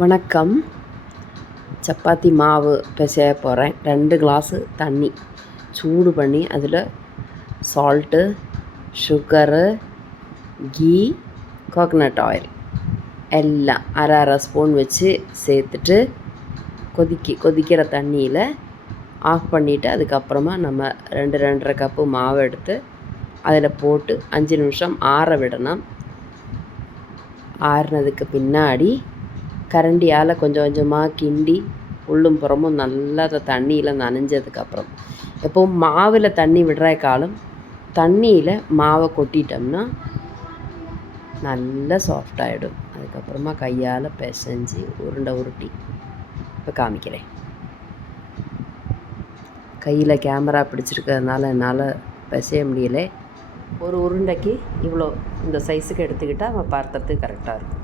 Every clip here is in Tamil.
வணக்கம். சப்பாத்தி மாவு பிசைய போகிறேன். 2 கிளாஸு தண்ணி சூடு பண்ணி அதில் salt, sugar, ghee, coconut oil எல்லாம் அரை ஸ்பூன் வச்சு சேர்த்துட்டு கொதிக்கிற தண்ணியில் ஆஃப் பண்ணிவிட்டு அதுக்கப்புறமா நம்ம 2-2.5 கப்பு மாவு எடுத்து அதில் போட்டு 5 நிமிஷம் ஆற விடணும். ஆறுனதுக்கு பின்னாடி கரண்டியால் கொஞ்சம் கொஞ்சமாக கிண்டி உள்ளும் புறமும் நல்லா அதை தண்ணியில் நனைஞ்சதுக்கப்புறம், எப்போவும் மாவில் தண்ணி விடுற காலம் தண்ணியில் மாவை கொட்டிட்டோம்னா நல்லா சாஃப்டாகிடும். அதுக்கப்புறமா கையால் பிசைஞ்சு உருட்டி இப்போ காமிக்கிறேன். கையில் கேமரா பிடிச்சிருக்கிறதுனால என்னால் பிசைய முடியலை. ஒரு உருண்டைக்கு இவ்வளோ இந்த சைஸுக்கு எடுத்துக்கிட்டால் நம்ம பார்த்துறதுக்கு கரெக்டாக இருக்கும்.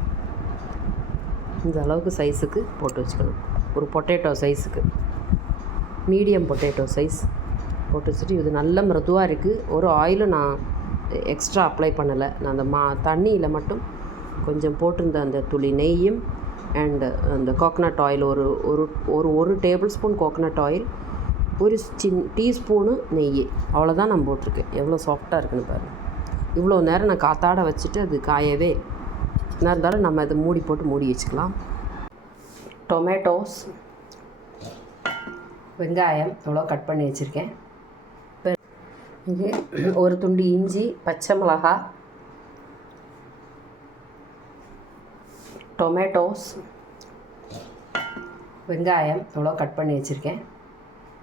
இந்த அளவுக்கு சைஸுக்கு போட்டு வச்சுக்கணும். ஒரு பொட்டேட்டோ சைஸுக்கு, மீடியம் பொட்டேட்டோ சைஸ் போட்டு வச்சுட்டு, இது நல்ல மிருதுவாக இருக்குது. ஒரு ஆயிலும் நான் எக்ஸ்ட்ரா அப்ளை பண்ணலை. நான் அந்த தண்ணியில் மட்டும் கொஞ்சம் போட்டிருந்த அந்த துளி நெய்யும் அண்டு அந்த கோகனட் ஆயில் ஒரு டேபிள் ஸ்பூன் கோகனட் ஆயில், ஒரு டீஸ்பூனு நெய், அவ்வளோதான் நான் போட்டிருக்கேன். எவ்வளோ சாஃப்டாக இருக்குன்னு பாருங்கள். இவ்வளோ நேரம் நான் காத்தாட வச்சுட்டு அது காயவே என்ன இருந்தாலும் நம்ம அதை மூடி வச்சுக்கலாம். டொமேட்டோஸ், வெங்காயம் எவ்வளோ கட் பண்ணி வச்சுருக்கேன். இங்கே ஒரு துண்டு இஞ்சி, பச்சை மிளகாய், டொமேட்டோஸ், வெங்காயம் எவ்வளோ கட் பண்ணி வச்சுருக்கேன்.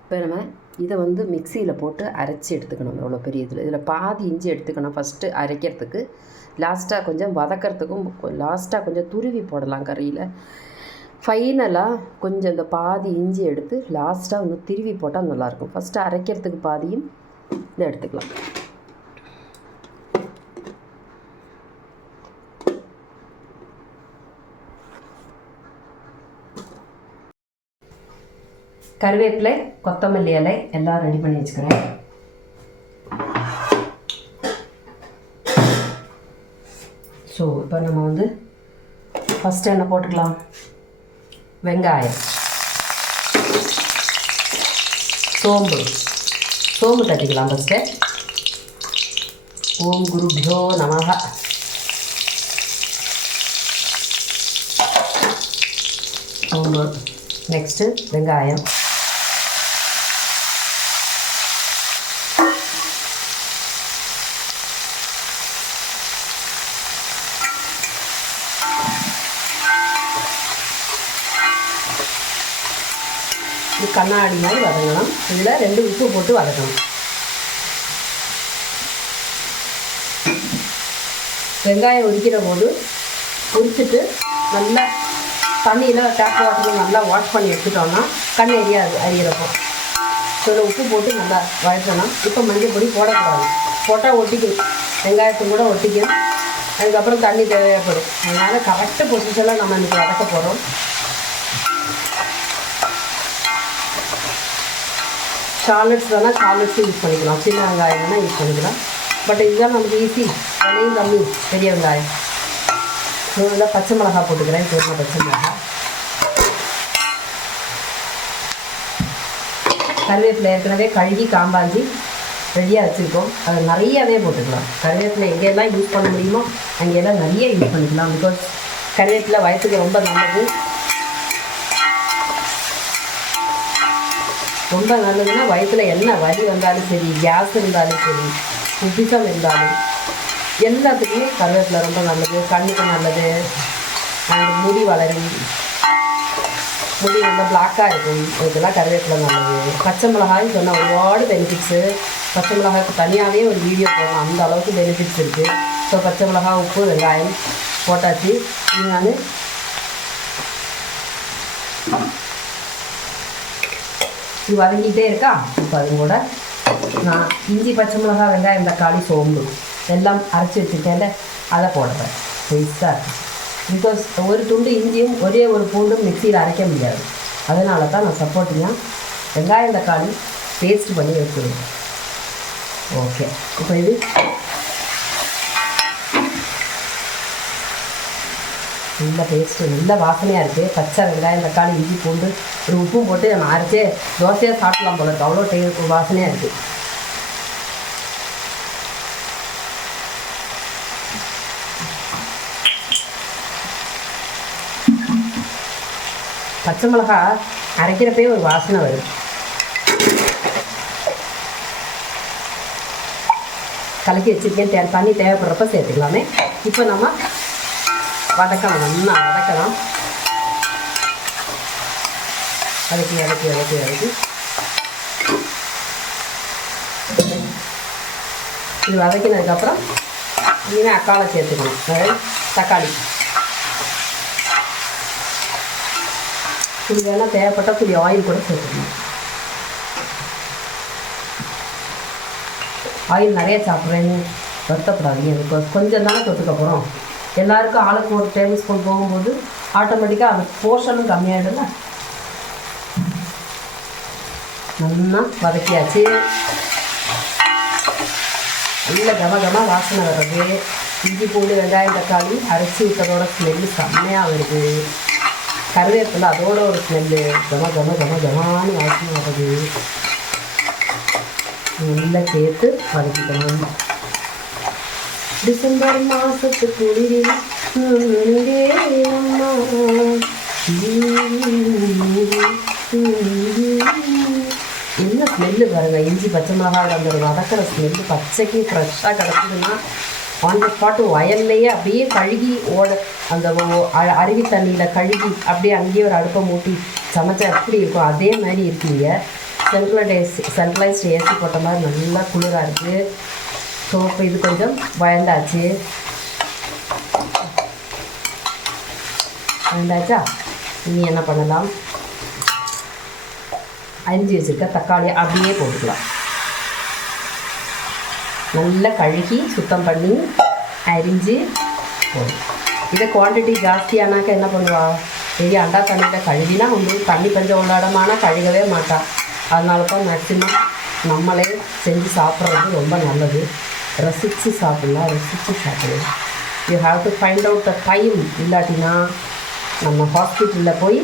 இப்போ நம்ம இதை மிக்சியில் போட்டு அரைச்சி எடுத்துக்கணும். எவ்வளோ பெரிய இதில் பாதி இஞ்சி எடுத்துக்கணும் ஃபஸ்ட்டு அரைக்கிறதுக்கு. லாஸ்ட்டாக கொஞ்சம் வதக்கிறதுக்கும் லாஸ்ட்டாக கொஞ்சம் துருவி போடலாம் கறியில். ஃபைனலாக கொஞ்சம் இந்த பாதி இஞ்சி எடுத்து லாஸ்ட்டாக திருவி போட்டால் நல்லாயிருக்கும். ஃபஸ்ட்டு அரைக்கிறதுக்கு பாதியும் இதை எடுத்துக்கலாம். கருவேப்பிலை, கொத்தமல்லி இலை எல்லாம் ரெடி பண்ணி வச்சுக்கிறேன். ஸோ இப்போ நம்ம ஃபஸ்ட்டு என்ன போட்டுக்கலாம். வெங்காயம், சோம்பு தட்டிக்கலாம் ஃபஸ்ட்டு. ஓம் குருப்யோ நமஹ. சோம்பு, நெக்ஸ்ட்டு வெங்காயம், கண்ணாடி மாதிரி வதங்கணும். இதில் 2 உப்பு போட்டு வதக்கணும். வெங்காயம் உரிக்கிற போது உரிச்சிட்டு நல்லா தண்ணியில் டேப் வாட்டரில் நல்லா வாஷ் பண்ணி எடுத்துட்டோம்னா கண் எரியாது அரியிறப்போ. ஸோ உப்பு போட்டு நல்லா வதக்கணும். இப்போ மஞ்சள் பொடி போடக்கூடாது. போட்டால் ஒட்டிக்கும், வெங்காயத்துக்கு கூட ஒட்டிக்கும். அதுக்கப்புறம் தண்ணி தேவைப்படும். அதனால் கரெக்டு பொசிஷனில் நம்ம இன்றைக்கி வதக்க போகிறோம். ஷாலட்ஸ் வேணால் ஷாலட்ஸும் யூஸ் பண்ணிக்கலாம், சின்ன வெங்காயம் வேணால் யூஸ் பண்ணிக்கலாம். பட் இதுதான் நமக்கு ஈஸி, விலையும் கம்மி, பெரிய வெங்காயம். இதில் பச்சை மிளகாய் போட்டுக்கிறேன். பொறுமை பச்சை மிளகாய், கருவேப்பிலை ஏற்கனவே கழுவி காம்பாஞ்சி ரெடியாக வச்சுருக்கோம். அதை நிறையாவே போட்டுக்கலாம். கருவேப்பிலை எங்கெல்லாம் யூஸ் பண்ண முடியுமோ அங்கெல்லாம் நிறைய யூஸ் பண்ணிக்கலாம். பிகாஸ் கருவேப்பிலை வயசுக்கு ரொம்ப நல்லது. ரொம்ப நல்லதுன்னா வயிற்றில் என்ன வலி வந்தாலும் சரி, கேஸ் இருந்தாலும் சரி, உப்பிசம் இருந்தாலும் எல்லாத்துக்குமே கருவேப்பிலை ரொம்ப நல்லது. கண்ணுக்கு நல்லது. அண்ட் முடி வளரும், முடி பிளாக்காக இருக்கும், இதுக்கெல்லாம் கருவேப்பிலை நல்லது. பச்சை மிளகாய்னு சொன்னால் ஒருபாடு பெனிஃபிட்ஸு. பச்சை மிளகாய்க்கு தனியாகவே ஒரு வீடியோ போடணும், அந்த அளவுக்கு பெனிஃபிட்ஸ் இருக்குது. ஸோ பச்சை மிளகாய், உப்பு, வெங்காயம் போட்டாச்சு. நான் இது வதங்கிட்டே இருக்கா. இப்போ அது கூட நான் இஞ்சி, பச்சை மிளகாய், வெங்காயம், தக்காளி, சோம்பு எல்லாம் அரைச்சி வச்சுருக்கேன்ல, அதை போடுறேன். டேஸ்ட்டாக இருக்கும். பிகாஸ் ஒரு துண்டு இஞ்சியும் ஒரே ஒரு பூண்டும் மிக்சியில் அரைக்க முடியாது. அதனால தான் நான் சப்போர்ட்டிங்காக வெங்காயம், தக்காளி பேஸ்ட் பண்ணி வச்சுருவேன். ஓகே, இப்போ இது நல்ல டேஸ்ட்டு, நல்ல வாசனையாக இருக்குது. பச்சை வெங்காயம், தக்காளி, இஞ்சி, பூண்டு, ஒரு உப்பும் போட்டு நம்ம அரைச்சே தோசையாக சாப்பிட்லாம் போல இருக்குது. அவ்வளோ வாசனையாக இருக்குது. பச்சை மிளகா அரைக்கிறப்பே ஒரு வாசனை வரும். கலக்கி வச்சுருக்கேன், தண்ணி தேவைப்படுறப்ப சேர்த்துக்கலாமே. இப்போ நம்ம வதக்கலாம், நல்லா வதக்கலாம். வதக்கி வதக்கி வதக்கி வதக்கி இது வதக்கினதுக்கப்புறம் இனிமேல் அக்காளை சேர்த்துக்கணும், அதாவது தக்காளி. இது வேணால் தேவைப்பட்டால் கொஞ்சம் ஆயில் கூட சேர்த்துக்கணும். ஆயில் நிறைய சாப்பிட்றேன்னு வருத்தப்படாதீங்க. எனக்கு கொஞ்சம் தானே தொட்டுக்க போகிறோம். எல்லாருக்கும் ஆளுக்கு ஒரு டேபிள் ஸ்பூன் போகும்போது ஆட்டோமேட்டிக்காக அந்த போர்ஷனும் கம்மியாகிடும்ல. நல்லா வதக்கியாச்சு. நல்ல கமகமாக வாசனை வர்றது. இஞ்சி, பூண்டு, வெங்காயம், தக்காளி அரைச்சி விட்டதோட ஸ்மெல்லு செம்மையாக வருது. கருவேப்பிலை அதோட ஒரு ஸ்மெல்லு கமான்னு வாசனை வருது. நல்லா சேர்த்து வதக்கிக்கணும். டிசம்பர் மாதத்து குளிரில் என்ன ஸ்மெல்லு பாருங்க. இஞ்சி பச்சை மிளகாய் அந்த ஒரு வதக்கிற ஸ்மெல்லு பச்சைக்கு ஃப்ரெஷ்ஷாக கிடச்சிதுன்னா ஆன் த ஸ்பாட்டு வயல்லையே அப்படியே கழுகி அந்த அருவி தண்ணியில் கழுகி அப்படியே அங்கேயே ஒரு அடுப்பை மூட்டி சமைச்சா எப்படி இருக்கும் அதே மாதிரி இருக்கீங்க. சென்ட்ரலைஸ்டு ஏசி போட்ட மாதிரி நல்லா குளிராக இருக்குது. ஸோ இப்போ இது கொஞ்சம் வயந்தாச்சு. வயந்தாச்சா, இனி என்ன பண்ணலாம், அரிஞ்சு வச்சுருக்க தக்காளியை அப்படியே போட்டுக்கலாம். நல்லா கழுகி சுத்தம் பண்ணி அரிஞ்சு போடும். இதை குவான்டிட்டி ஜாஸ்தியானாக்க என்ன பண்ணுவா, பெரிய அண்டா தண்ணியில் கழுவினா உங்களுக்கு தண்ணி கொஞ்சம் உள்ளடமான கழுகவே மாட்டா. அதனால தான் மேக்ஸிமம் நம்மளே செஞ்சு சாப்பிட்றது ரொம்ப நல்லது. ரசித்து சாப்பிட்லாம், you have to find out the time. இல்லாட்டினா நம்ம ஹாஸ்பிட்டலில் போய்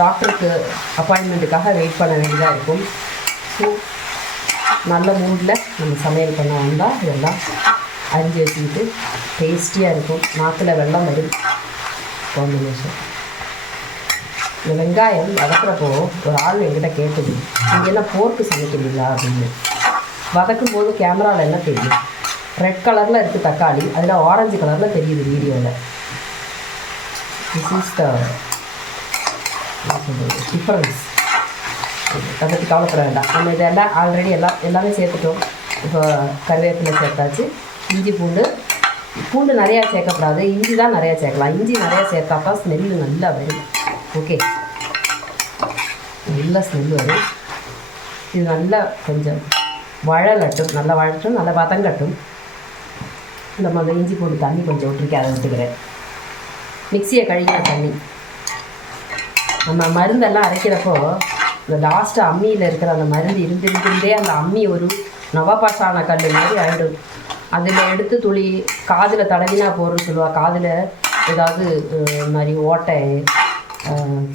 டாக்டருக்கு அப்பாயின்மெண்ட்டுக்காக வெயிட் பண்ண வேண்டியதாக இருக்கும். ஸோ நல்ல மூடில் நம்ம சமையல் பண்ண வந்தால் இதெல்லாம் அரிஞ்சு வச்சுக்கிட்டு டேஸ்டியாக இருக்கும். நாக்கில் வெள்ளம் வரும் காம்பினேஷன். இந்த வெங்காயம் வதக்கிறப்போ ஒரு ஆள் என்கிட்ட கேட்டது, நீங்கள் என்ன போர்க்கு சமைக்கிறீங்களா அப்படின்னு. வதக்கும் போது கேமராவில் என்ன தெரியும், ரெட் கலரில் இருக்குது தக்காளி, அதில் ஆரஞ்சு கலரில் தெரியுது வீடியோவில். This is the difference. அதை பற்றி கவலைப்பட வேண்டாம். நம்ம இதெல்லாம் ஆல்ரெடி எல்லாமே சேர்த்துட்டோம். இப்போ கருவேப்பிலை சேர்த்தாச்சு. இஞ்சி பூண்டு நிறையா சேர்க்கக்கூடாது, இஞ்சி தான் நிறையா சேர்க்கலாம். இஞ்சி நிறையா சேர்த்தாப்பா ஸ்மெல்லு நல்லா வரும். ஓகே, நல்ல ஸ்மெல் வரும். இது நல்லா கொஞ்சம் நல்லா வழட்டும், நல்லா வதங்கட்டும். நம்ம அந்த இஞ்சி பூண்டு தண்ணி கொஞ்சம் விட்டுருக்கேன், அதை விட்டுக்கிறேன். மிக்சியை கழுகின தண்ணி. நம்ம மருந்தெல்லாம் அரைக்கிறப்போ இந்த லாஸ்ட்டு அம்மியில் இருக்கிற அந்த மருந்து இருந்தே அந்த அம்மி ஒரு நவபாஷான கல் மாதிரி ஆகிடும். அதில் எடுத்து துளி காதில் தடவினா போகிறோன்னு சொல்லுவாள். காதில் ஏதாவது மாதிரி ஓட்டை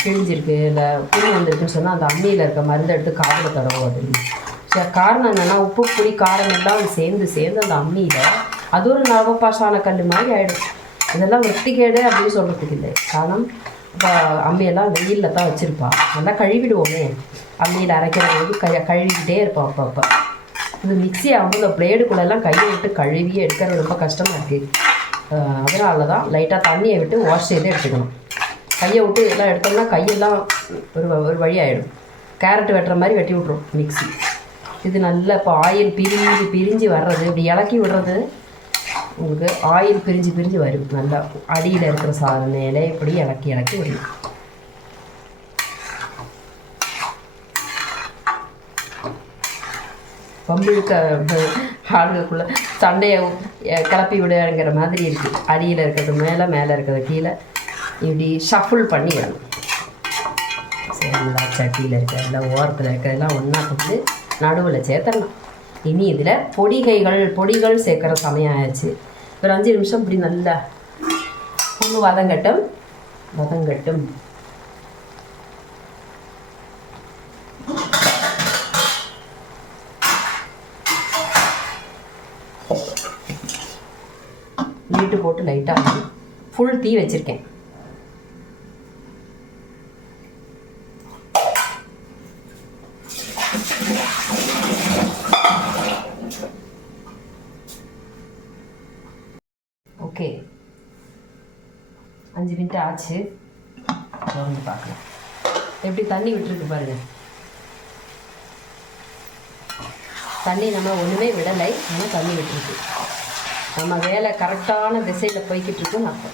கிழிஞ்சிருக்கு இல்லை புளி வந்துருக்குன்னு சொன்னால் அந்த அம்மியில் இருக்க மருந்தை எடுத்து காதில் தடவும். அது காரணம் என்னென்னா உப்பு புளி காரம் எல்லாம் சேர்ந்து அந்த அம்மியில் அது ஒரு நவபாஷான கல் மாதிரி ஆகிடும். இதெல்லாம் வெட்டிக்கேடு அப்படின்னு சொல்கிறதுக்கு இல்லை. காரணம் இப்போ அம்மியெல்லாம் வெயிலில் தான் வச்சுருப்பா. நல்லா கழுவிடுவோமே, அம்மியில் அரைக்கிற போது கழுவிக்கிட்டே இருப்போம் அப்பப்போ. இது மிக்சி ஆகும்போது அந்த பிளேடுக்குள்ளெல்லாம் கையை விட்டு கழுவி எடுக்கிறது ரொம்ப கஷ்டமாக இருக்குது. அதனால தான் லைட்டாக தண்ணியை விட்டு வாஷ் செய்து எடுத்துக்கணும். கையை விட்டு எல்லாம் எடுத்தோம்னா கையெல்லாம் ஒரு வழி ஆகிடும். கேரட் வெட்டுற மாதிரி வெட்டி விட்ரும் மிக்சி. இது நல்லா இப்போ ஆயில் பிரிஞ்சு வர்றது, இப்படி இலக்கி விடுறது, உங்களுக்கு ஆயில் பிரிஞ்சு வரும். நல்லா அடியில் இருக்கிற சாதனையில இப்படி இலக்கி வரும். பம்புழுக்க ஆளுக்குள்ளே சண்டையை கிளப்பி விடுங்கிற மாதிரி இருக்குது. அடியில் இருக்கிறது மேலே இருக்கிறது கீழே இப்படி ஷஃபுல் பண்ணி வேணும். சரிங்களா, சட்டியில் இருக்கிறதெல்லாம் ஓரத்தில் இருக்கிறதெல்லாம் ஒன்றா கொடுத்து நடுவில் சேர்த்துடலாம். இனி இதில் பொடிகள் சேர்க்குற சமயம் ஆயிடுச்சு. ஒரு 5 நிமிஷம் இப்படி நல்லா ஒன்று வதங்கட்டும். நீட்டு போட்டு லைட்டாக ஃபுல் தீ வச்சுருக்கேன். ஓகே, 5 மினிட் ஆச்சு. திறந்து பார்க்கலாம். எப்படி தண்ணி விட்டுருக்கு பாருங்கள். தண்ணி நம்ம ஒன்றுமே விடலை, ஆனால் தண்ணி விட்டுருக்கு. நம்ம வேலை கரெக்டான திசையில் போய்கிட்டு இருக்கோம். அப்போ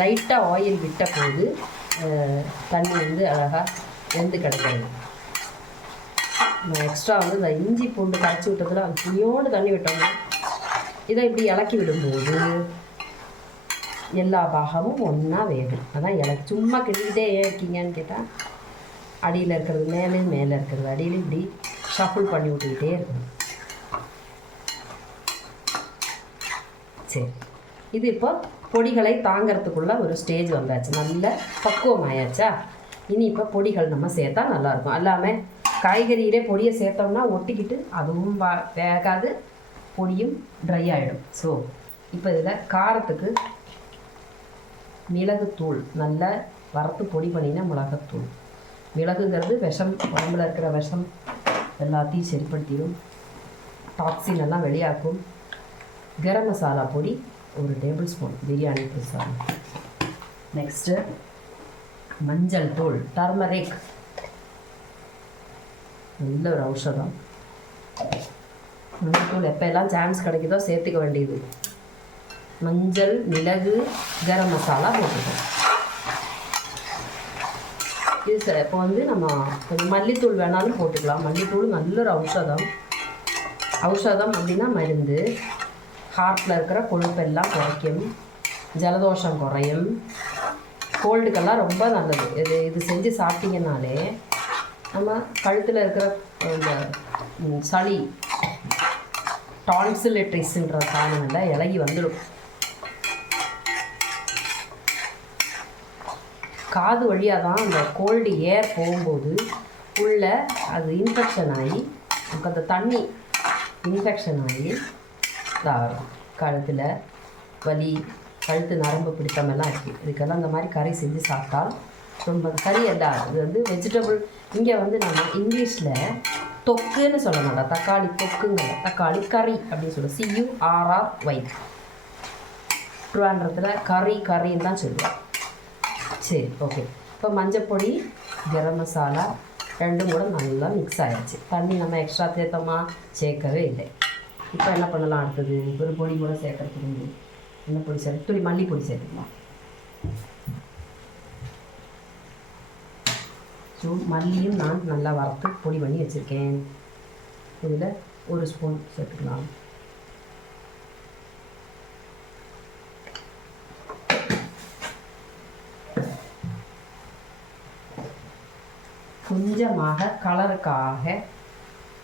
லைட்டாக ஆயில் விட்ட போது தண்ணி வந்து அழகாக வெந்து கிடக்கிறது. நம்ம எக்ஸ்ட்ரா வந்து இந்த இஞ்சி பூண்டு கரைச்சி விட்டதில் அது துணியோடு தண்ணி விட்டோம்னா இதை இப்படி இலக்கி விடும்போது எல்லா பாகமும் ஒன்றா வேகும். அதான் இலக்கி சும்மா கிண்டிகிட்டே ஏன் இருக்கீங்கன்னு கேட்டால் அடியில் இருக்கிறது மேலே இருக்கிறது அடியில் இப்படி ஷஃபிள் பண்ணி விட்டுக்கிட்டே இருக்கணும். சரி, இது இப்போ பொடிகளை தாங்கிறதுக்குள்ள ஒரு ஸ்டேஜ் வந்தாச்சு. நல்ல பக்குவம் ஆயாச்சா? இனி இப்போ பொடிகள் நம்ம சேர்த்தா நல்லாயிருக்கும். எல்லாமே காய்கறியிலே பொடியை சேர்த்தோம்னா ஒட்டிக்கிட்டு அதுவும் வேகாது, பொடியும் ட்ரை ஆகிடும். ஸோ இப்போ இதில் காரத்துக்கு மிளகுத்தூள், நல்லா வறுத்து பொடி பண்ணினா மிளகுத்தூள். மிளகுங்கிறது விஷம், உடம்புல இருக்கிற விஷம் எல்லாத்தையும் சரிப்படுத்திடும், டாக்ஸின் எல்லாம் வெளியாக்கும். கரம் மசாலா பொடி 1 table spoon, biryani masala. Next மஞ்சள் தூள், டர்மரிக், நல்ல ஒரு ஔஷதம். மஞ்சள் தூள் எப்போ எல்லாம் சான்ஸ் கிடைக்குதோ சேர்த்துக்க வேண்டியது. மஞ்சள், மிளகு, கரம் மசாலா போட்டுக்கோம். இது இப்போ வந்து நம்ம கொஞ்சம் மல்லித்தூள் வேணாலும் போட்டுக்கலாம். மல்லித்தூள் நல்ல ஒரு ஔஷதம் அப்படின்னா மருந்து. ஹார்ட்டில் இருக்கிற கொழுப்பெல்லாம் குறைக்கும், ஜலதோஷம் குறையும், கோல்டுக்கெல்லாம் ரொம்ப நல்லது. இது செஞ்சு சாப்பிட்டீங்கன்னாலே நம்ம கழுத்தில் இருக்கிற இந்த சளி, டான்சிலிட்டிஸ்ன்ற சாதனங்களில் இலகி வந்துடும். காது வழியாக தான் அந்த கோல்டு ஏர் போகும்போது உள்ள அது இன்ஃபெக்ஷன் ஆகி நமக்கு அந்த தண்ணி இன்ஃபெக்ஷன் ஆகி வரும். கழுத்தில் வலி, கழுத்து நரம்பு பிடித்தமெல்லாம் இருக்குது. இதுக்கெல்லாம் இந்த மாதிரி கறி செஞ்சு சாப்பிட்டால் ரொம்ப கறி எல்லாம் இது வந்து வெஜிடபிள். இங்கே வந்து நம்ம இங்கிலீஷில் தொக்குன்னு சொல்ல மாட்டோம், தக்காளி தொக்குங்க, தக்காளி கறி அப்படின்னு சொல்லுவோம். CURRY. ட்ரிவாண்ட்ரத்தில் கறின்னு தான் சொல்லுவோம். சரி, ஓகே. இப்போ மஞ்சப்பொடி, கரம் மசாலா ரெண்டும் கூட நல்லா மிக்ஸ் ஆகிடுச்சு. தண்ணி நம்ம எக்ஸ்ட்ரா சேர்த்தோமா? சேர்க்கவே இல்லை. இப்போ என்ன பண்ணலாம்? அடுத்தது ஒரு பொடி கூட சேர்க்கறதுக்கு என்ன பொடி சேர்த்து? மல்லிப்பொடி சேர்த்துக்கலாம். ஸோ மல்லியும் நான் நல்லா வறுத்து பொடி பண்ணி வச்சுருக்கேன். இதில் 1 ஸ்பூன் சேர்த்துக்கலாம். கொஞ்சமாக கலருக்காக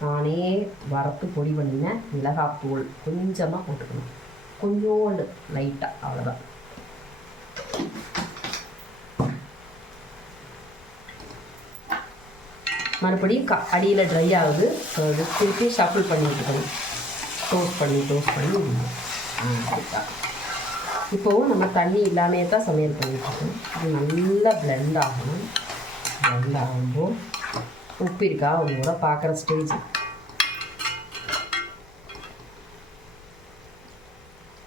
நானே வறுத்து பொடி பண்ணின மிளகாத்தூள் கொஞ்சமாக போட்டுக்கணும். கொஞ்சோண்டு லைட்டாக, அவ்வளோதான். மறுபடியும் அடியில் ட்ரை ஆகுது. அது திருப்பி ஷஃபிள் பண்ணி விட்டுக்கணும். டோஸ்ட் பண்ணி இப்போவும் நம்ம தண்ணி இல்லாமே தான் சமையல் பண்ணிட்டுருக்கோம். அது நல்லா பிளெண்ட் ஆகணும். பிளெண்ட் ஆகும்போது உப்பு இருக்கா அவங்களோட பார்க்குற ஸ்டேஜ்.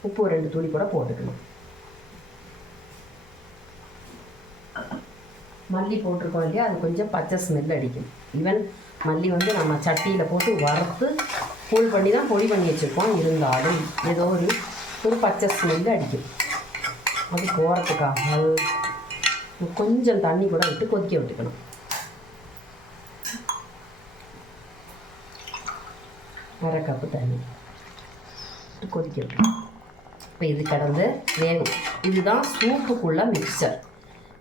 உப்பு 2 துளி கூட போட்டுக்கணும். மல்லி போட்டிருக்கோம் இல்லையா, அது கொஞ்சம் பச்சை ஸ்மெல் அடிக்கும். ஈவன் மல்லி வந்து நம்ம சட்டியில் போட்டு வறுத்து கூல் பண்ணி தான் பொடி பண்ணி வச்சுருக்கோம். இருந்தாலும் ஏதோ ஒரு பச்சை ஸ்மெல் அடிக்கும். அது போகிறதுக்காக கொஞ்சம் தண்ணி கூட விட்டு கொதிக்க விட்டுக்கணும். 1/2 கப்பு தண்ணி விட்டு கொதிக்க விட்டுக்கணும். இப்போ இது கடந்து வேகும். இதுதான் சூப்புக்குள்ள மிக்சர்.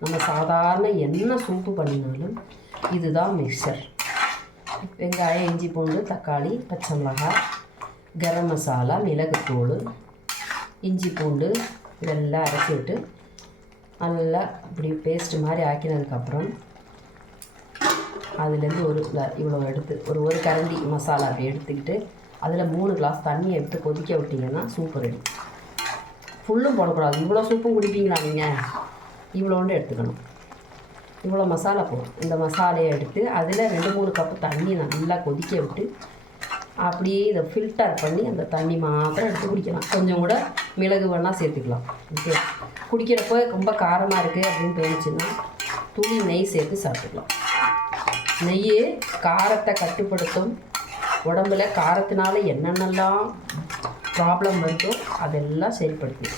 நம்ம சாதாரண என்ன சூப்பு பண்ணினாலும் இதுதான் மிக்சர். வெங்காயம், இஞ்சி பூண்டு, தக்காளி, பச்சை மிளகாய், கரம் மசாலா, மிளகுத்தூள், இஞ்சி பூண்டு, இதெல்லாம் அரைச்சி விட்டு நல்லா இப்படி பேஸ்ட்டு மாதிரி ஆக்கினதுக்கப்புறம் அதுலேருந்து இவ்வளோ எடுத்து ஒரு கரண்டி மசாலா அப்படி எடுத்துக்கிட்டு அதில் 3 கிளாஸ் தண்ணியை எடுத்து கொதிக்க விட்டிங்கன்னா சூப்பர் ரெடி. ஃபுல்லும் போடக்கூடாது. இவ்வளோ சூப்பும் குடிப்பீங்களா நீங்கள்? இவ்வளோண்டு எடுத்துக்கணும். இவ்வளோ மசாலா போடும். இந்த மசாலையை எடுத்து அதில் 2-3 கப்பு தண்ணி நல்லா கொதிக்க விட்டு அப்படியே இதை ஃபில்டர் பண்ணி அந்த தண்ணி மாத்திரம் எடுத்து குடிக்கலாம். கொஞ்சம் கூட மிளகு வேணால் சேர்த்துக்கலாம். ஓகே, குடிக்கிறப்போ ரொம்ப காரமாக இருக்குது அப்படின்னு தோணுச்சுன்னா துளி நெய் சேர்த்து சாப்பிட்டுக்கலாம். நெய் காரத்தை கட்டுப்படுத்தும். உடம்புல காரத்தினால என்னென்னலாம் ப்ராப்ளம் வருதோ அதெல்லாம் சரிப்படுத்தி.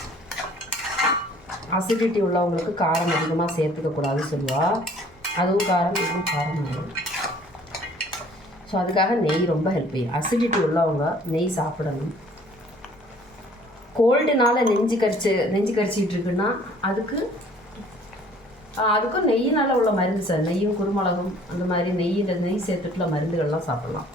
அசிடிட்டி உள்ளவங்களுக்கு காரம் அதிகமாக சேர்த்துக்கக்கூடாதுன்னு சொல்லுவாள். அதுவும் காரம், இதுவும் காரம் ஆகும். ஸோ அதுக்காக நெய் ரொம்ப ஹெல்ப் செய்யும். அசிடிட்டி உள்ளவங்க நெய் சாப்பிடணும். கோல்டுனால நெஞ்சு கரிச்சிக்கிட்டு இருக்குன்னா அதுக்கும் நெய்யினால் உள்ள மருந்து சார். நெய்யும் குருமிளகும் அந்த மாதிரி நெய் சேர்த்துட்டுள்ள மருந்துகள்லாம் சாப்பிட்லாம்.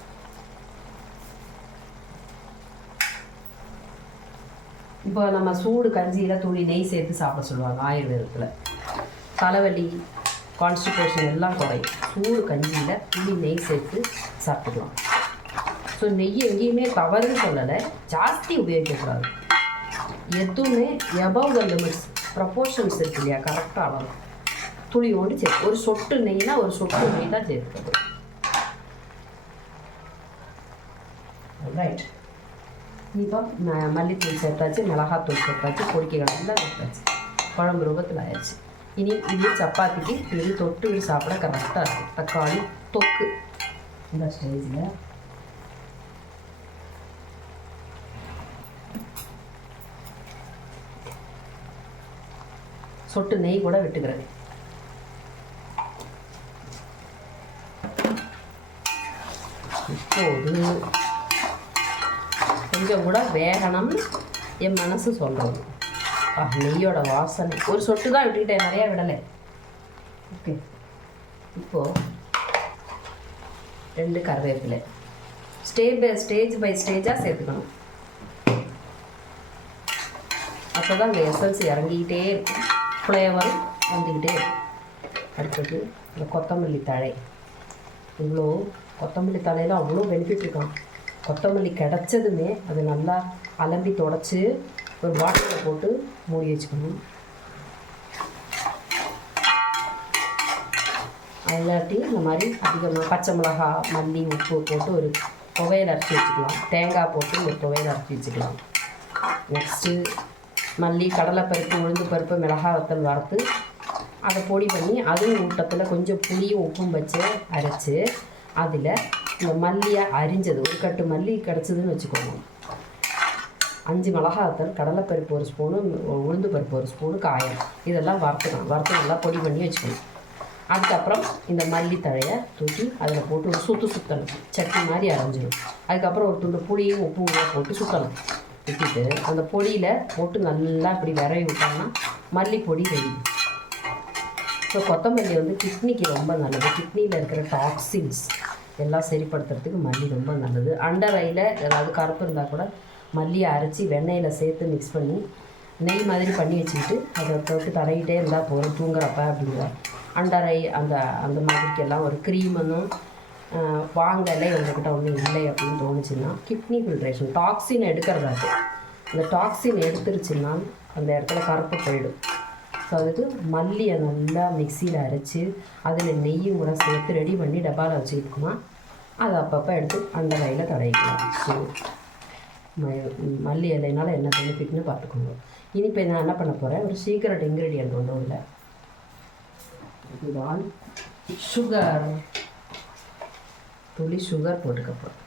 இப்போ நம்ம சூடு கஞ்சியில் துளி நெய் சேர்த்து சாப்பிட சொல்லுவாங்க ஆயுர்வேதத்தில். தலைவலி, கான்ஸ்டிபேஷன் எல்லாம் குறையும். சூடு கஞ்சியில் துளி நெய் சேர்த்து சாப்பிட்டுக்கலாம். ஸோ நெய் எங்கேயுமே தவறுன்னு சொல்லலை, ஜாஸ்தி உபயோகிக்கக்கூடாது. எதுவுமே எபவ் த லிமிட்ஸ், ப்ரப்போர்ஷன்ஸ் இருக்கு இல்லையா, கரெக்டாக அளவு. துளி ஒன்று சேர்த்து ஒரு சொட்டு நெய்னா ஒரு சொட்டு நெய் தான் சேர்த்துக்கணும். ரைட். இப்போ மல்லித்தூள் சேர்த்தாச்சு, மிளகாத்தூள் சேர்த்தாச்சு, பொடிக்கைகள் எல்லாம் சேர்த்தாச்சு, குழம்பு ரூபத்தில் ஆயிடுச்சு. இனி இது சப்பாத்திக்கு இது தொட்டு சாப்பிட கரெக்டாக இருக்கும். தக்காளி தொக்கு இந்த ஸ்டேஜில் சொட்டு நெய் கூட விட்டுக்கிறேன். இப்போது கொஞ்சம் கூட வேகணும்னு என் மனசு சொல்கிறது. நெய்யோட வாசனை ஒரு சொட்டு தான் விட்டுக்கிட்டேன், நிறையா விடலை. ஓகே, இப்போது 2 கருவேப்பிலை ஸ்டேஜ் பை ஸ்டேஜாக சேர்த்துக்கணும். அப்போ தான் இந்த எசன்ஸ் இறங்கிக்கிட்டே இருக்கும், ஃப்ளேவர் வந்துக்கிட்டே இருக்கும். அடுத்தது இந்த கொத்தமல்லி தழை. இவ்வளோ கொத்தமல்லி தழையில் அவ்வளோ பெனிஃபிட் இருக்கான். கொத்தமல்லி கிடச்சதுமே அது நல்லா அலம்பி தொடச்சி ஒரு பாட்டிலில் போட்டு மூடி வச்சுக்கணும். இல்லாட்டி இந்த மாதிரி அதிகமாக பச்சை மிளகா, மல்லி, உப்பு போட்டு ஒரு துவையல் அரைச்சி வச்சுக்கலாம். தேங்காய் போட்டு ஒரு துவையல் அரைச்சி வச்சுக்கலாம். நெக்ஸ்ட்டு மல்லி, கடலைப்பருப்பு, உளுந்து பருப்பு, மிளகாய் வத்தல் வறுத்து அதை பொடி பண்ணி அதுவும் ஊட்டத்தில் கொஞ்சம் புளியும் உப்பும் வச்சு அரைச்சி அதில் இந்த மல்லியை அரிஞ்சது ஒரு கட்டு மல்லி கிடச்சிதுன்னு வச்சுக்கோங்க. 5 மிளகாய் வத்தல், கடலைப்பருப்பு 1 ஸ்பூனு, உளுந்து பருப்பு 1 ஸ்பூனு, காயம் இதெல்லாம் வறுத்து நல்லா பொடி பண்ணி வச்சுக்கணும். அதுக்கப்புறம் இந்த மல்லி தழையை தூக்கி அதில் போட்டு ஒரு சுற்றணும், சட்னி மாதிரி அரைஞ்சிடும். அதுக்கப்புறம் ஒரு துண்டு புளியும் உப்பும் போட்டு சுற்றணும். விட்டுட்டு அந்த பொடியில் போட்டு நல்லா இப்படி விரவி விட்டோம்னா மல்லிப்பொடி ரெடி. ஸோ கொத்தமல்லி வந்து கிட்னிக்கு ரொம்ப நல்லது. கிட்னியில் இருக்கிற டாக்ஸின்ஸ் எல்லாம் சரிப்படுத்துறதுக்கு மல்லி ரொம்ப நல்லது. அண்டர் ஐயில் ஏதாவது கருப்பு இருந்தால் கூட மல்லியை அரைச்சி வெண்ணெயில் சேர்த்து மிக்ஸ் பண்ணி நெய் மாதிரி பண்ணி வச்சுக்கிட்டு அதை தொட்டு தடவிட்டே இருந்தால் போகிறோம் தூங்குறப்ப அப்படிங்கிற. அண்டர் ஐ அந்த மாதிரிக்கெல்லாம் ஒரு க்ரீம் ஒன்றும் வாங்கலை உங்கள்கிட்ட ஒன்றும் இல்லை அப்படின்னு தோணுச்சுன்னா கிட்னி ஃபில்ட்ரேஷன் டாக்ஸின் எடுக்கிறதாக்கு. அந்த டாக்ஸின் எடுத்துருச்சுன்னா அந்த இடத்துல கருப்பு போயிடும். ஸோ அதுக்கு மல்லியை நல்லா மிக்சியில் அரைச்சி அதில் நெய்யும் கூட சேர்த்து ரெடி பண்ணி டப்பாவில் வச்சுக்கிட்டோம்னா அதை அப்பப்போ எடுத்து அந்த வயலில் தடவிக்கலாம். ஸோ மல்லி இலையினால் என்ன பெனிஃபிட்னு பார்த்துக்கோங்க. இனி இப்போ நான் என்ன பண்ண போகிறேன், ஒரு சீக்ரெட் இன்க்ரீடியன்ட் ஒன்றும் இல்லை, இதுதான் சுகர். துளி சுகர் போட்டுக்க போகிறேன்,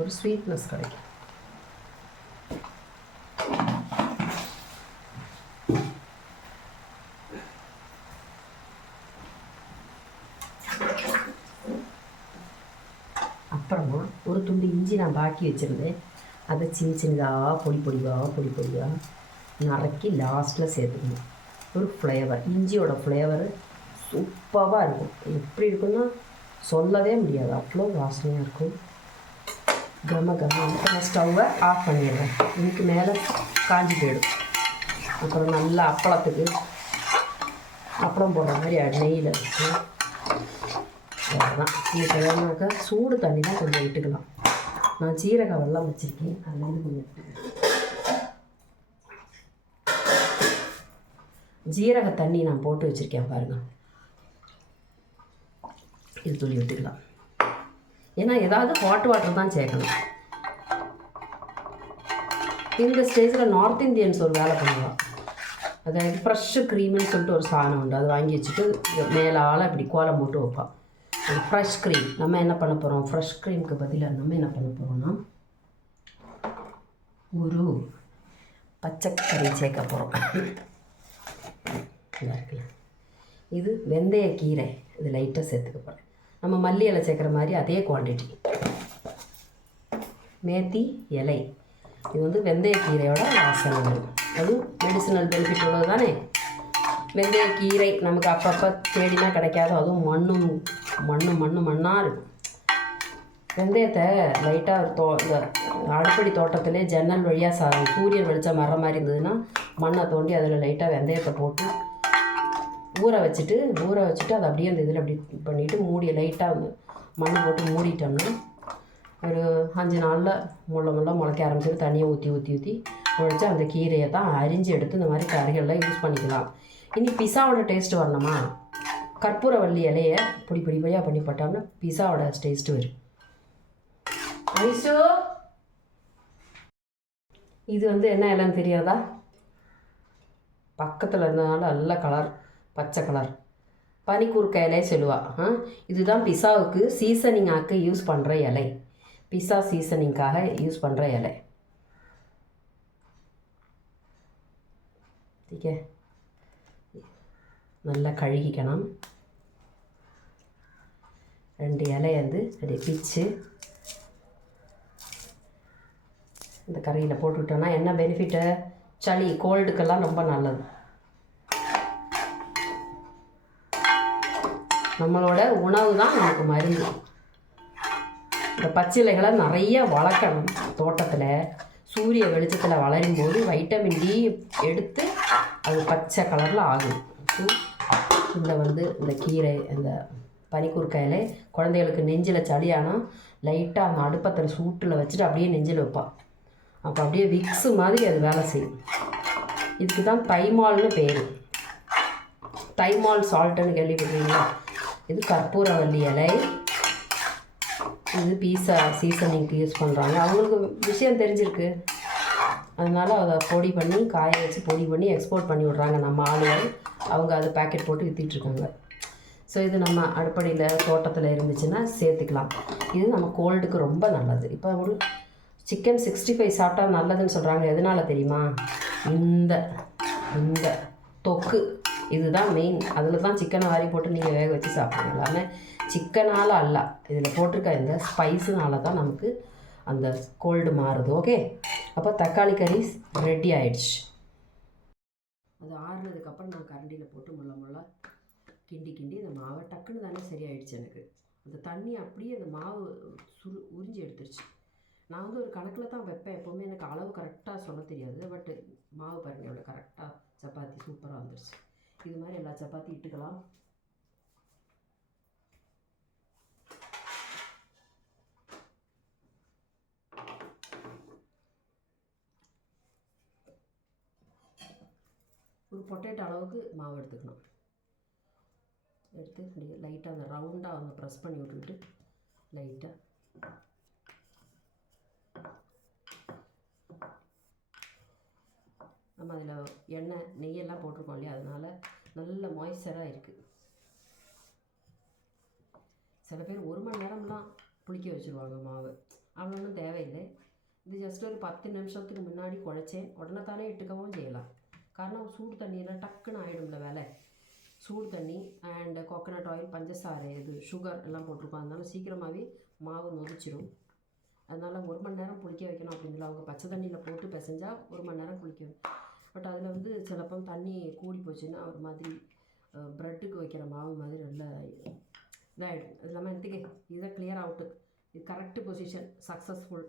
ஒரு ஸ்வீட்னஸ் கிடைக்கும். அப்புறமா ஒரு துண்டு இஞ்சி நான் பாக்கி வச்சுருந்தேன், அதை சின்னதாக பொடியாக நறுக்கி லாஸ்ட்டில் சேர்த்துக்கணும். ஒரு ஃப்ளேவர், இஞ்சியோட ஃப்ளேவர் சூப்பராக இருக்கும். எப்படி இருக்குன்னா சொல்லவே முடியாது, அவ்வளோ வாசனையாக இருக்கும். இப்போ நான் ஸ்டவ்வை ஆஃப் பண்ணிடுறேன், இதுக்கு மேலே காஞ்சி போயிடும். அப்புறம் நல்லா அப்பளத்துக்கு அப்பளம் போடுற மாதிரி நெய்யில் வச்சு அவ்வளோதான். இதுக்கு வேணாக்கா சூடு தண்ணி தான் கொஞ்சம் விட்டுக்கலாம். நான் சீரக வெல்லம் வச்சுருக்கேன், அதுலேருந்து கொஞ்சம் விட்டுக்கலாம். ஜீரக தண்ணி நான் போட்டு வச்சுருக்கேன் பாருங்கள், இது துளி விட்டுக்கலாம். ஏன்னா ஏதாவது ஹாட் வாட்டர் தான் சேர்க்கணும். இந்த ஸ்டேஜில் நார்த் இந்தியன்ஸ் ஒரு வேலை பண்ணுவாள். அதாவது ஃப்ரெஷ்ஷு க்ரீம்னு சொல்லிட்டு ஒரு சாதனம் உண்டு, அதை வாங்கி வச்சுட்டு மேலால் இப்படி கோலம் போட்டு வைப்பாள். அது ஃப்ரெஷ் க்ரீம். நம்ம என்ன பண்ண போகிறோம், ஃப்ரெஷ் க்ரீமுக்கு பதிலாக நம்ம என்ன பண்ண போகிறோம்னா ஒரு பச்சைக்கறி சேர்க்க போகிறோம். இருக்குல்ல, இது வெந்தய கீரை, இது லைட்டாக சேர்த்துக்க போகிறேன். நம்ம மல்லி இலை சேர்க்குற மாதிரி அதே குவான்டிட்டி. மேத்தி இலை, இது வந்து வெந்தயக்கீரையோட வாசனை வரும். அதுவும் மெடிசினல் பெனிஃபிட் உள்ளது தானே. வெந்தயக்கீரை நமக்கு அப்பப்போ தேடினா கிடைக்காது, அதுவும் மண்ணாக இருக்கும். வெந்தயத்தை லைட்டாக இந்த அடுப்படி தோட்டத்திலே ஜன்னல் வழியாக சூரியன் வெளிச்சம் வர்ற மாதிரி இருந்ததுன்னா மண்ணை தோண்டி அதில் லைட்டாக வெந்தயத்தை போட்டு ஊற வச்சுட்டு அதை அப்படியே அந்த இதில் அப்படி பண்ணிவிட்டு மூடி லைட்டாக மண் போட்டு மூடிட்டோம்னா ஒரு 5 நாளில் முளைக்க ஆரம்பிச்சிட்டு தண்ணியை ஊற்றி முளைச்சி அந்த கீரையை தான் அரிஞ்சு எடுத்து இந்த மாதிரி கறிகளில் யூஸ் பண்ணிக்கலாம். இனி பிஸாவோட டேஸ்ட்டு வரணுமா, கற்பூரவள்ளி இலையை பொடியாக பண்ணி போட்டோம்னா பிஸாவோட டேஸ்ட்டு வரும். ஐசோ, இது வந்து என்ன இலைன்னு தெரியாதா? பக்கத்தில் இருந்ததுனால நல்ல கலர், பச்சை கலர் பனிக்கூர்க்க இலையை சொல்லுவாள். இதுதான் பிஸாவுக்கு சீசனிங்காக யூஸ் பண்ணுற இலை, பிஸா சீசனிங்காக யூஸ் பண்ணுற இலை. ஓகே, நல்லா கழுகிக்கணும். 2 இலையை வந்து அப்படியே பிச்சு இந்த கறியில் போட்டுவிட்டோன்னா என்ன பெனிஃபிட்டு, சளி கோல்டுக்கெல்லாம் ரொம்ப நல்லது. நம்மளோட உணவு தான் நமக்கு மருந்து. இந்த பச்சிலைகளை நிறைய வளர்க்கணும் தோட்டத்தில். சூரிய வெளிச்சத்தில் வளரும் போது வைட்டமின் டி எடுத்து அது பச்சை கலரில் ஆகும். இந்த கீரை, இந்த பனிக்கூர்க்காயில குழந்தைகளுக்கு நெஞ்சில் சளியானால் லைட்டாக அந்த அடுப்பத்தில் சூட்டில் வச்சுட்டு அப்படியே நெஞ்சில் வைப்பாள். அப்போ அப்படியே விக்ஸு மாதிரி அது வேலை செய்யும். இதுக்கு தான் தைமால்னு பேர். தைமால் சால்ட்டுன்னு கேள்விப்பட்டீங்களா? இது கற்பூரவள்ளி இலை, இது பீஸா சீசனிங்க்கு யூஸ் பண்ணுறாங்க. அவங்களுக்கு விஷயம் தெரிஞ்சிருக்கு, அதனால் அதை பொடி பண்ணி காய வச்சு பொடி பண்ணி எக்ஸ்போர்ட் பண்ணி விட்றாங்க நம்ம ஆளுகள். அவங்க அதை பேக்கெட் போட்டு விற்றுட்ருக்காங்க. ஸோ இது நம்ம அடுப்படியில் தோட்டத்தில் இருந்துச்சுன்னா சேர்த்துக்கலாம். இது நம்ம கோல்டுக்கு ரொம்ப நல்லது. இப்போ ஒரு சிக்கன் 65 சாப்பிட்டா நல்லதுன்னு சொல்கிறாங்க. எதனால் தெரியுமா? இந்த தொக்கு இதுதான் மெயின். அதில் தான் சிக்கனை வாரி போட்டு நீங்கள் வேக வச்சு சாப்பிடுங்க. எல்லாமே சிக்கனால் அல்ல, இதில் போட்டிருக்க இந்த ஸ்பைஸுனால தான் நமக்கு அந்த கோல்டு மாறுது. ஓகே, அப்போ தக்காளி கறி ரெடி ஆயிடுச்சு. அது ஆறுனதுக்கப்புறம் நான் கரண்டியில் போட்டு முள்ள கிண்டி இந்த மாவை டக்குன்னு தானே சரியாயிடுச்சு. எனக்கு அந்த தண்ணி அப்படியே அந்த மாவு உறிஞ்சி எடுத்துருச்சு. நான் வந்து ஒரு கணக்கில் தான் வைப்பேன் எப்போவுமே, எனக்கு அளவு கரெக்டாக சொல்ல தெரியாது. பட் மாவு பாருங்கள் எவ்வளோ கரெக்டாக, சப்பாத்தி சூப்பராக வந்துருச்சு. இது மாதிரி எல்லா சப்பாத்தி இட்டுக்கலாம். ஒரு பொட்டேட்டோ அளவுக்கு மாவு எடுத்துக்கணும். எடுத்து லைட்டாக அந்த ரவுண்டாக வந்து ப்ரெஸ் பண்ணி விட்டுக்கிட்டு லைட்டாக நம்ம அதில் எண்ணெய் நெய்யெல்லாம் போட்டிருக்கோம் இல்லையா, அதனால் நல்ல மாய்ஸ்சராக இருக்குது. சில பேர் 1 மணி நேரம்லாம் புளிக்க வச்சுருவாங்க மாவு. அவ்வளோன்னும் தேவையில்லை. இது ஜஸ்ட் ஒரு 10 நிமிஷத்துக்கு முன்னாடி குழைச்சேன், உடனே தானே இட்டுக்கவும் செய்யலாம். காரணம் சூடு தண்ணியெல்லாம் டக்குன்னு ஆகிடும்ல வேலை. சூடு தண்ணி அண்ட் கோகனட் ஆயில், பஞ்சசாரை, இது சுகர் எல்லாம் போட்டிருக்கோம். அதனால சீக்கிரமாகவே மாவு நொதிச்சிடும். அதனால் 1 மணி நேரம் புளிக்க வைக்கணும் அப்படின்னு சொல்லி அவங்க பச்சை தண்ணியில் போட்டு பிசைஞ்சால் 1 மணி நேரம் புளிக்கும். பட் அதில் வந்து சிலப்போ தண்ணி கூடி போச்சுன்னா ஒரு மாதிரி ப்ரெட்டுக்கு வைக்கிற மாவு மாதிரி நல்லா இதாகிடும். அது இல்லாமல் எடுத்துக்க இதை கிளியர் அவுட்டு. இது கரெக்டு பொசிஷன், சக்ஸஸ்ஃபுல்.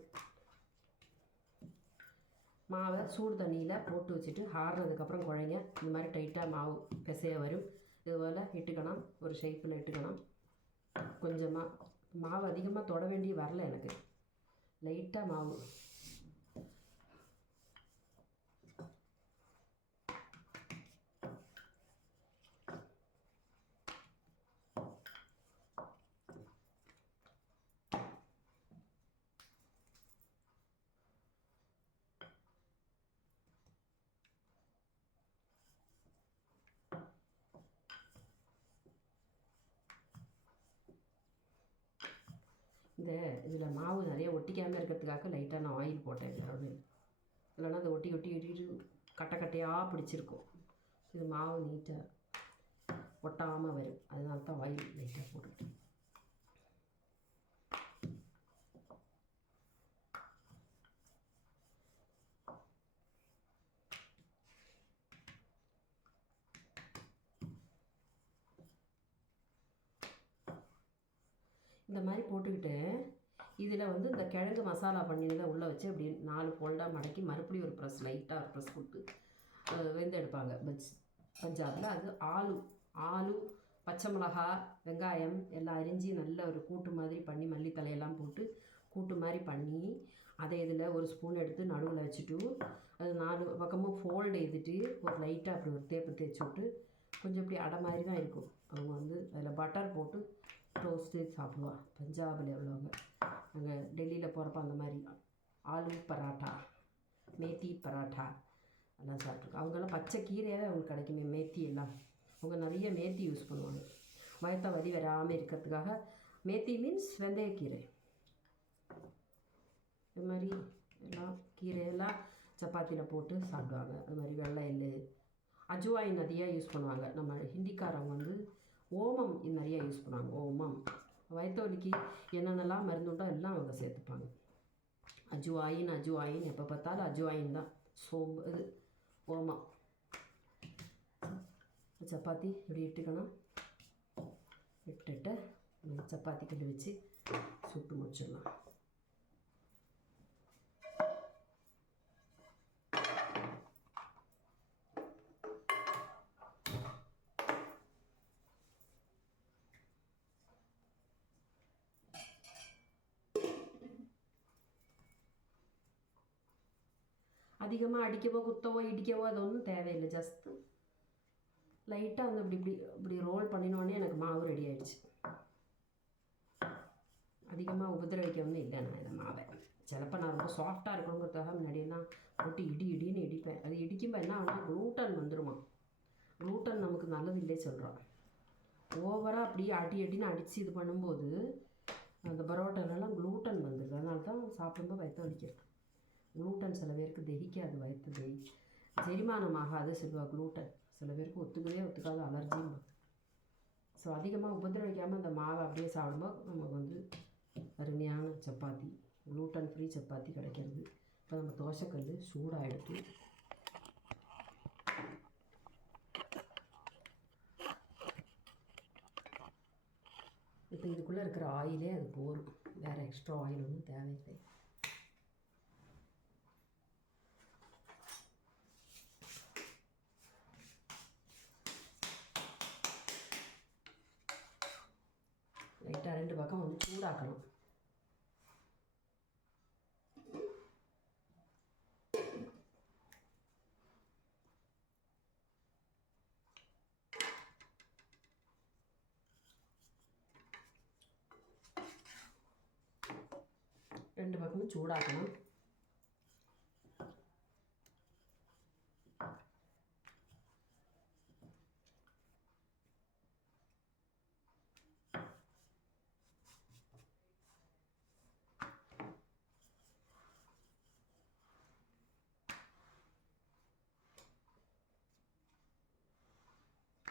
மாவை சூடு தண்ணியில் போட்டு வச்சுட்டு ஆறுனதுக்கப்புறம் குழைங்க இந்த மாதிரி டைட்டாக மாவு பிசைய வரும். இதுபோல் இட்டுக்கணும், ஒரு ஷேப்பில் இட்டுக்கணும். கொஞ்சமாக மாவு அதிகமாக தொட வேண்டிய வரல எனக்கு, லைட்டாக மாவு. இதில் மாவு நிறைய ஒட்டிக்காமல் இருக்கிறதுக்காக லைட்டாக நான் ஆயில் போட்டேன். இல்லைன்னா அதை ஒட்டி ஒட்டிட்டு கட்டை கட்டையாக பிடிச்சிருக்கும். இது மாவு நீட்டாக ஒட்டாமல் வரும், அதனால தான் ஆயில் லைட்டாக போட்டுட்டேன். இந்த மாதிரி போட்டுக்கிட்டு இதில் இந்த கிழங்கு மசாலா பண்ணினதை உள்ளே வச்சு அப்படி 4 ஃபோல்டாக மடக்கி மறுபடியும் ஒரு ப்ரெஸ், லைட்டாக ஒரு ப்ரெஸ் கொடுத்து வெந்து எடுப்பாங்க பஞ்சாபில். அது ஆலு பச்சை மிளகா வெங்காயம் எல்லாம் அரிஞ்சு நல்ல ஒரு கூட்டு மாதிரி பண்ணி மல்லித்தலையெல்லாம் போட்டு கூட்டு மாதிரி பண்ணி அதை இதில் ஒரு ஸ்பூன் எடுத்து நடுவில் வச்சுட்டு அது 4 பக்கமும் ஃபோல்டு எடுத்துட்டு ஒரு லைட்டாக அப்படி ஒரு தேய்ப்பு தேய்ச்சி விட்டு கொஞ்சம் இப்படி அடை மாதிரி தான் இருக்கும். அவங்க அதில் பட்டர் போட்டு டோஸ்ட்டு சாப்பிடுவான் பஞ்சாபில் உள்ளவங்க. அங்கே டெல்லியில் போகிறப்ப அந்த மாதிரி ஆலு பராட்டா, மேத்தி பராட்டா எல்லாம் சாப்பிட்ருக்கோம். அவங்கெல்லாம் பச்சை கீரையாகவே அவங்களுக்கு கிடைக்குமே மேத்தி எல்லாம். அவங்க நிறைய மேத்தி யூஸ் பண்ணுவாங்க வயத்த வலி வராமல் இருக்கிறதுக்காக. மேத்தி மீன்ஸ் வெந்தயக்கீரை. இது மாதிரி எல்லாம் கீரையெல்லாம் சப்பாத்தியில் போட்டு சாப்பிடுவாங்க. அது மாதிரி வெள்ளை எள்ளு, அஜ்வாயின் நிறையா யூஸ் பண்ணுவாங்க. நம்ம ஹிந்திக்காரவங்க ஓமம் நிறையா யூஸ் பண்ணுவாங்க. ஓமம் வயிற்று வலிக்கு என்னென்னலாம் மருந்துண்டோ எல்லாம் அவங்க சேர்த்துப்பாங்க. அஜ்வாயின் எப்போ பார்த்தாலும் அஜ்வாயின் தான். சோம்பு இது ஓமம். சப்பாத்தி இப்படி இட்டுக்கணும். இட்டுட்டு சப்பாத்தி கல்லு வச்சு சுட்டு முடிச்சிடலாம். அதிகமாக அடிக்கவோ குத்தவோ இடிக்கவோ அது ஒன்றும் தேவையில்லை. ஜஸ்ட்டு லைட்டாக இப்படி ரோல் பண்ணினோடனே எனக்கு மாவு ரெடி ஆகிடுச்சு. அதிகமாக உபதிரவிக்கணும்னு இல்லை. நான் இந்த மாவை சிலப்போ நான் ரொம்ப சாஃப்டாக இருக்கணுங்கிறதுக்காக முன்னாடியெல்லாம் போட்டு இடின்னு இடிப்பேன். அது இடிக்கும்போது என்ன ஆனால் க்ளூட்டன் வந்துடுமா. க்ளூட்டன் நமக்கு நல்லது இல்லையே சொல்கிறோம். ஓவராக அப்படியே அடின்னு அடித்து இது பண்ணும்போது அந்த பரோட்டாலெல்லாம் க்ளூட்டன் வந்துடுது. அதனால தான் சாப்பிடும்போது வயிற்று வலிக்கிறது. க்ளூட்டன் சில பேருக்கு தகிக்காது, வயிற்று செரிமானமாகாது சொல்லுவாள் க்ளூட்டன். சில பேருக்கு ஒத்துக்காத அலர்ஜியும். ஸோ அதிகமாக உபதிரவிக்காமல் அந்த மாவை அப்படியே சாப்பிடும்போது நமக்கு அருமையான சப்பாத்தி, க்ளூட்டன் ஃப்ரீ சப்பாத்தி கிடைக்கிறது. இப்போ நம்ம தோசைக்கல் சூடாக எடுத்து இப்போ இதுக்குள்ளே இருக்கிற ஆயிலே அது போரும். வேறு எக்ஸ்ட்ரா ஆயில் ஒன்றும் தேவையில்லை. லைட்டாக 2 பக்கம் சூடாக்கணும். ரெண்டு பக்கமும் சூடாக்கணும்.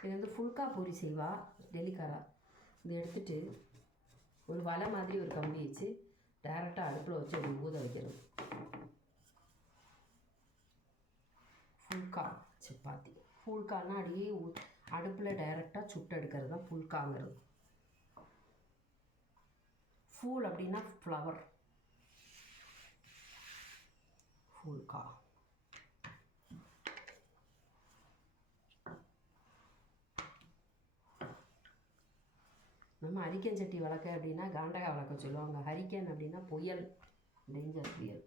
இது ஃபுல்கா பூரி செய்வா டெல்லிக்காரா. இதை எடுத்துகிட்டு ஒரு வலை மாதிரி ஒரு கம்பி வச்சு டேரெக்டாக அடுப்பில் வச்சு ஒரு ஊத வைக்கிறது. ஃபுல்கா சப்பாத்தி. ஃபுல்கான்னா அடியே அடுப்பில் டைரெக்டாக சுட்டு எடுக்கிறது தான் ஃபுல்காங்கிறது. ஃபூல் அப்படின்னா ஃப்ளவர். ஃபுல்கா நம்ம ஹரிக்கன் சட்டி வளர்க்க அப்படின்னா காண்டகா வளர்க்க சொல்லுவாங்க. ஹரிக்கன் அப்படின்னா புயல், டேஞ்சர் புயல்.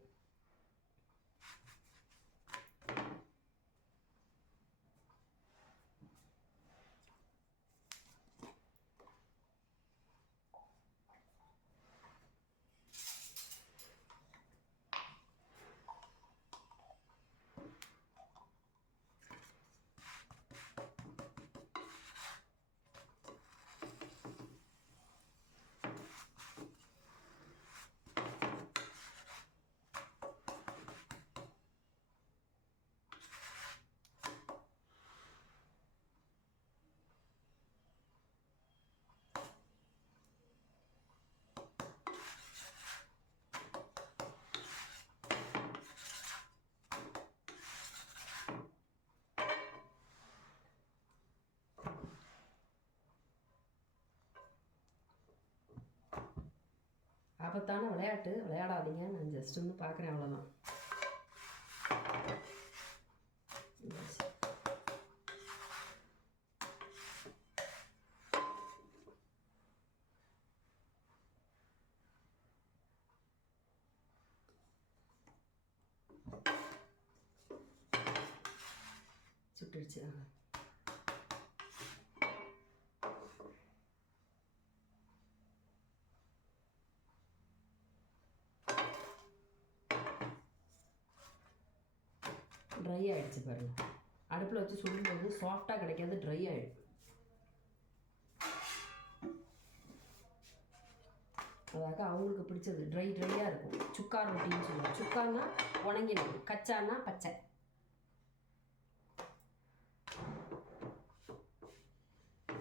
ஆபத்தான விளையாட்டு, விளையாடாதீங்க. நான் ஜஸ்ட் வந்து பார்க்குறேன், அவ்வளோதான். சுட்டுடுச்சு. ட்ரை ஆகிடுச்சு பாருங்கள். அடுப்பில் வச்சு சுடும்போது சாஃப்டாக கிடைக்காது, ட்ரை ஆகிடும். அதாக அவங்களுக்கு பிடிச்சது ட்ரையாக இருக்கும். சுக்கா ரொட்டின்னு சொல்லுவாங்க. சுக்கான்னா உணங்கினது, கச்சான்னா பச்சை.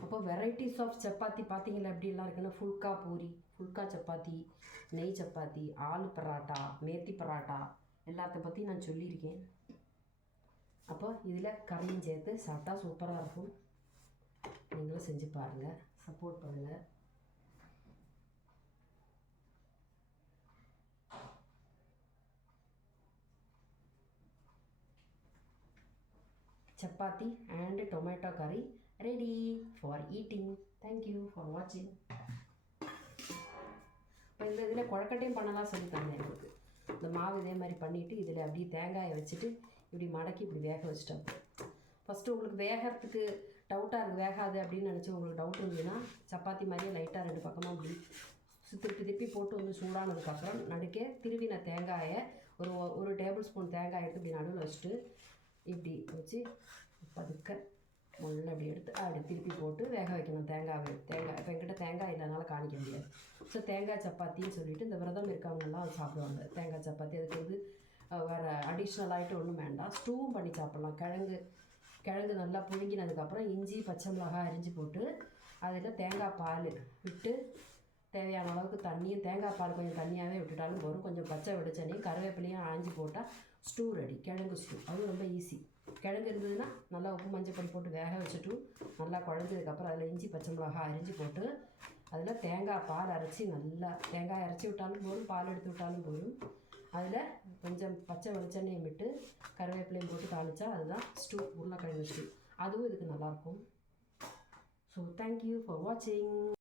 அப்போ வெரைட்டிஸ் ஆஃப் சப்பாத்தி பார்த்தீங்களா எப்படிலாம் இருக்குன்னா, ஃபுல்கா பூரி, ஃபுல்கா சப்பாத்தி, நெய் சப்பாத்தி, ஆலு பராட்டா, மேத்தி பராட்டா, எல்லாத்த பற்றி நான் சொல்லியிருக்கேன். அப்போ இதில் கறியும் சேர்த்து சாப்பிட்டா சூப்பராக இருக்கும். நீங்களும் செஞ்சு பாருங்கள், சப்போர்ட் பண்ணுங்கள். சப்பாத்தி அண்ட் டொமேட்டோ கறி ready for eating. Thank you for வாட்சிங். இப்போ இந்த இதில் குழக்கட்டையும் பண்ணலாம் சொல்லி தந்தேன் எனக்கு. இந்த மாவு இதே மாதிரி பண்ணிவிட்டு இதில் அப்படியே தேங்காயை வச்சுட்டு இப்படி மடக்கி இப்படி வேக வச்சுட்டோம். ஃபஸ்ட்டு உங்களுக்கு வேகிறதுக்கு டவுட்டாக இருக்குது, வேகாது அப்படின்னு நினச்சி உங்களுக்கு டவுட் இருந்ததுன்னா சப்பாத்தி மாதிரியே லைட்டாக 2 பக்கமாக அப்படி திருப்பி போட்டு வந்து சூடானதுக்கப்புறம் நடுக்கே திருவின தேங்காயை ஒரு டேபிள் ஸ்பூன் தேங்காய் எடுத்து இப்படி நடுவில் வச்சுட்டு இப்படி வச்சு பதுக்க முள்ள அப்படி எடுத்து அப்படி திருப்பி போட்டு வேக வைக்கணும். தேங்காய் இப்போ என்கிட்ட தேங்காய் இல்லைனால காணிக்க முடியாது. ஸோ தேங்காய் சப்பாத்தின்னு சொல்லிவிட்டு இந்த விரதம் இருக்கவங்கெல்லாம் அது சாப்பிடுவாங்க. தேங்காய் சப்பாத்தி அதுக்கு வந்து வேறு அடிஷ்னல் ஆகிட்டு ஒன்றும் வேண்டாம். ஸ்டூவும் பண்ணி சாப்பிட்லாம். கிழங்கு நல்லா புழுங்கினதுக்கப்புறம் இஞ்சி பச்சை மிளகாய் அரிஞ்சு போட்டு அதில் தேங்காய் பால் விட்டு தேவையான அளவுக்கு தண்ணியும், தேங்காய் பால் கொஞ்சம் தண்ணியாகவே விட்டுட்டாலும் போதும். கொஞ்சம் பச்சை வெடிச்சனையும் கருவேப்பிலையும் ஆஞ்சி போட்டால் ஸ்டூ ரெடி. கிழங்கு ஸ்டூ, அது ரொம்ப ஈஸி. கிழங்கு இருந்ததுன்னா நல்லா உப்பு மஞ்சள் பொடி போட்டு வேக வச்சுட்டு நல்லா குழஞ்சதுக்கப்புறம் அதில் இஞ்சி பச்சை மிளகாய் அரிஞ்சு போட்டு அதில் தேங்காய் பால் அரைச்சி, நல்லா தேங்காய் அரைச்சி விட்டாலும் போதும், பால் எடுத்து விட்டாலும் போதும். அதில் கொஞ்சம் பச்சை வெளிச்செண்ணையும் விட்டு கருவேப்பிலையும் போட்டு தாளித்தா அதுதான் ஸ்டூ, உருளைக்கிழங்கு ஸ்டூ. அதுவும் இதுக்கு நல்லாயிருக்கும். ஸோ தேங்க்யூ ஃபார் வாட்சிங்.